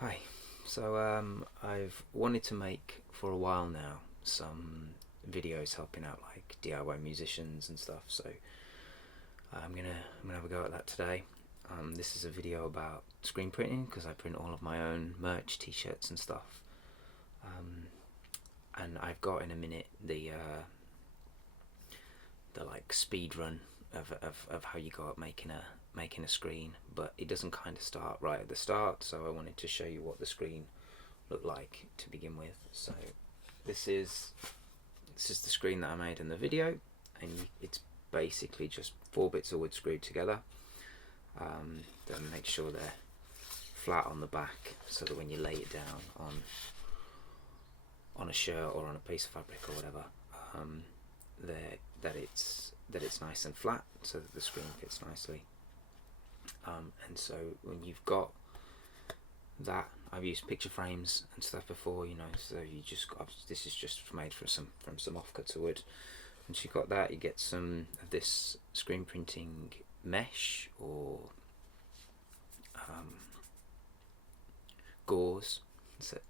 Hi. I've wanted to make for a while now some videos helping out like DIY musicians and stuff. So I'm gonna have a go at that today. This is a video about screen printing because I print all of my own merch, t-shirts and stuff. Um, and I've got in a minute the like speed run of how you go up making a screen, but it doesn't kind of start right at the start. So I wanted to show you what the screen looked like to begin with. So this is this is the screen that I made in the video, and it's basically just 4 bits of wood screwed together. Then make sure they're flat on the back so that when you lay it down on a shirt or on a piece of fabric or whatever, um, that it's nice and flat so that the screen fits nicely. And so when you've got that, I've used picture frames and stuff before, so you just got, this is just made from some offcuts of wood. Once you got that, you get some of this screen printing mesh or gauze. That's it.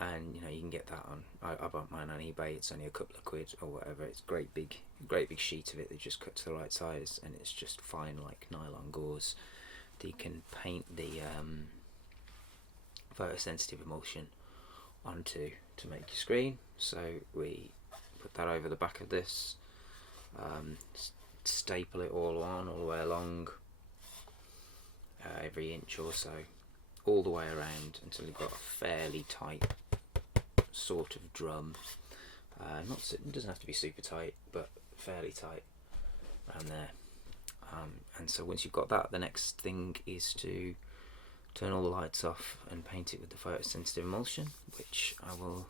And you can get that on. I bought mine on eBay. It's only a couple of quid or whatever. It's great big sheet of it. They just cut to the right size, and it's just fine like nylon gauze that you can paint the photosensitive emulsion onto to make your screen. So we put that over the back of this, staple it all the way along, every inch or so, all the way around until you've got a fairly tight sort of drum. It doesn't have to be super tight, but fairly tight around there. And so once you've got that, the next thing is to turn all the lights off and paint it with the photosensitive emulsion, which I will.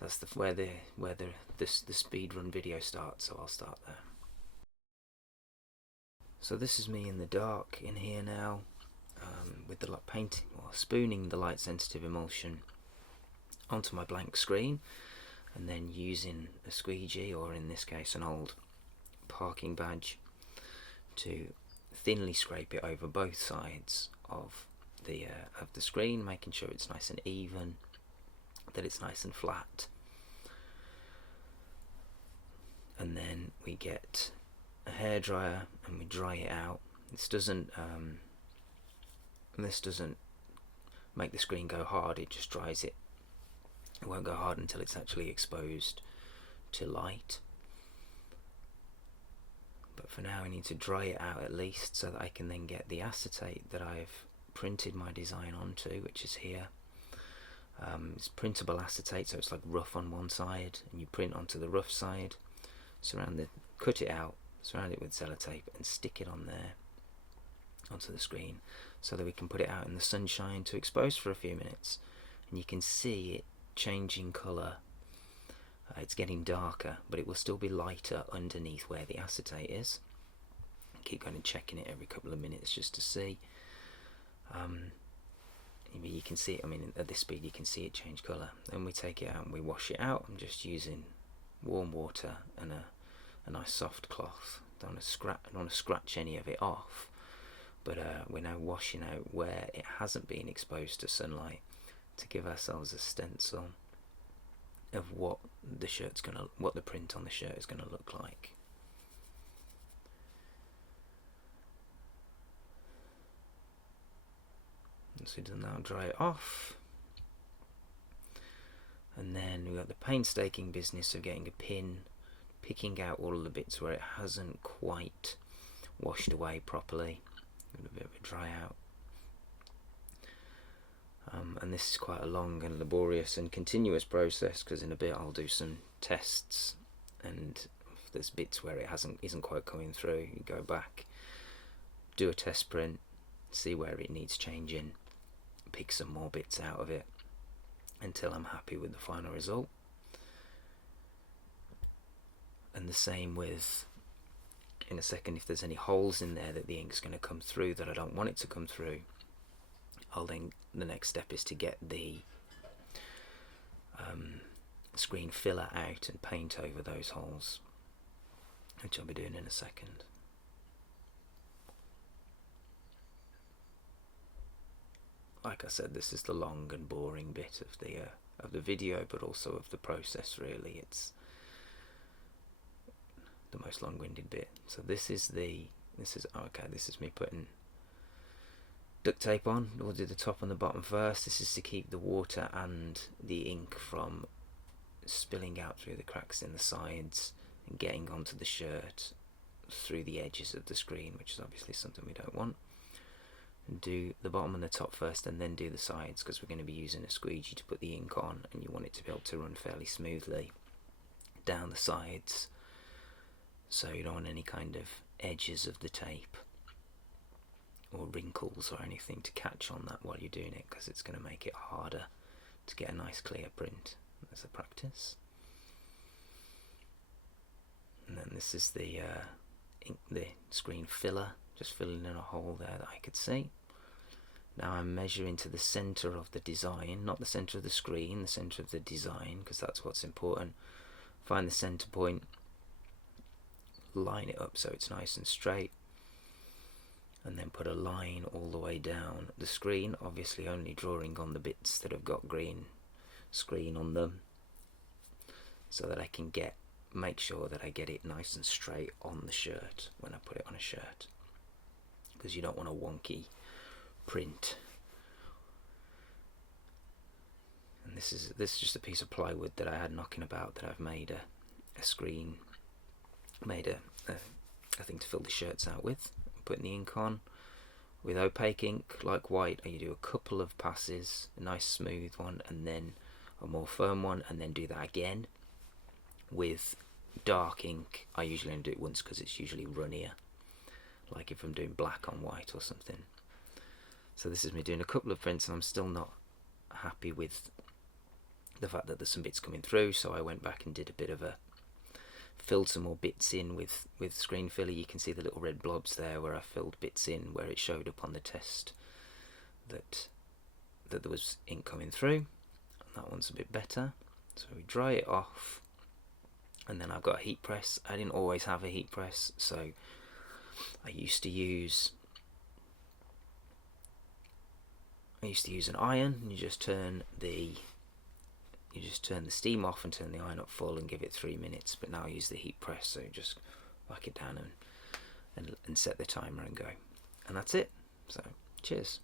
That's where the speed run video starts. So I'll start there. So this is me in the dark in here now, with the painting or spooning the light sensitive emulsion onto my blank screen, and then using a squeegee, or in this case an old parking badge, to thinly scrape it over both sides of the screen, making sure it's nice and even, that it's nice and flat. And then we get a hairdryer and we dry it out. This doesn't make the screen go hard. It just dries it. It won't go hard until it's actually exposed to light. But for now I need to dry it out at least so that I can then get the acetate that I've printed my design onto, which is here. It's printable acetate, so it's like rough on one side, and you print onto the rough side, cut it out, surround it with sellotape, and stick it on there onto the screen so that we can put it out in the sunshine to expose for a few minutes, and you can see it changing colour. It's getting darker, but it will still be lighter underneath where the acetate is. Keep going and checking it every couple of minutes just to see. You can see it, at this speed you can see it change colour. Then we take it out and we wash it out. I'm just using warm water and a nice soft cloth. Don't want to scratch any of it off, but we're now washing out where it hasn't been exposed to sunlight to give ourselves a stencil of what the print on the shirt is gonna look like. Once we've done that, I'll dry it off, and then we've got the painstaking business of getting a pin, picking out all of the bits where it hasn't quite washed away properly. Give it a bit of a dry out. And this is quite a long and laborious and continuous process, because in a bit I'll do some tests, and if there's bits where it isn't quite coming through, you go back, do a test print, see where it needs changing, pick some more bits out of it until I'm happy with the final result. And the same with, in a second, if there's any holes in there that the ink's going to come through that I don't want it to come through, the next step is to get the screen filler out and paint over those holes, which I'll be doing in a second. like I said, this is the long and boring bit of the video, but also of the process. Really, it's the most long-winded bit. So this is me putting duct tape on. We'll do the top and the bottom first. This is to keep the water and the ink from spilling out through the cracks in the sides and getting onto the shirt through the edges of the screen, which is obviously something we don't want. And do the bottom and the top first, and then do the sides, because we're going to be using a squeegee to put the ink on, and you want it to be able to run fairly smoothly down the sides, so you don't want any kind of edges of the tape or wrinkles or anything to catch on that while you're doing it, because it's going to make it harder to get a nice clear print as a practice. And then this is the screen filler, just filling in a hole there that I could see. Now I'm measuring to the center of the design, not the center of the screen, the center of the design, because that's what's important. Find the center point, line it up so it's nice and straight, and then put a line all the way down the screen, obviously only drawing on the bits that have got green screen on them, so that I can make sure that I get it nice and straight on the shirt when I put it on a shirt, because you don't want a wonky print. And this is just a piece of plywood that I had knocking about, that I've made a screen, made a thing to fill the shirts out with, putting the ink on with opaque ink like white. You do a couple of passes, a nice smooth one and then a more firm one, and then do that again with dark ink. I usually only do it once because it's usually runnier, like if I'm doing black on white or something. So this is me doing a couple of prints, and I'm still not happy with the fact that there's some bits coming through, so I went back and did a bit of filled some more bits in with screen filler. You can see the little red blobs there where I filled bits in where it showed up on the test that there was ink coming through. And that one's a bit better. So we dry it off, and then I've got a heat press. I didn't always have a heat press, so I used to use an iron, and you just turn the steam off and turn the iron up full and give it 3 minutes. But now I use the heat press, so just whack it down and set the timer and go. And that's it. So cheers.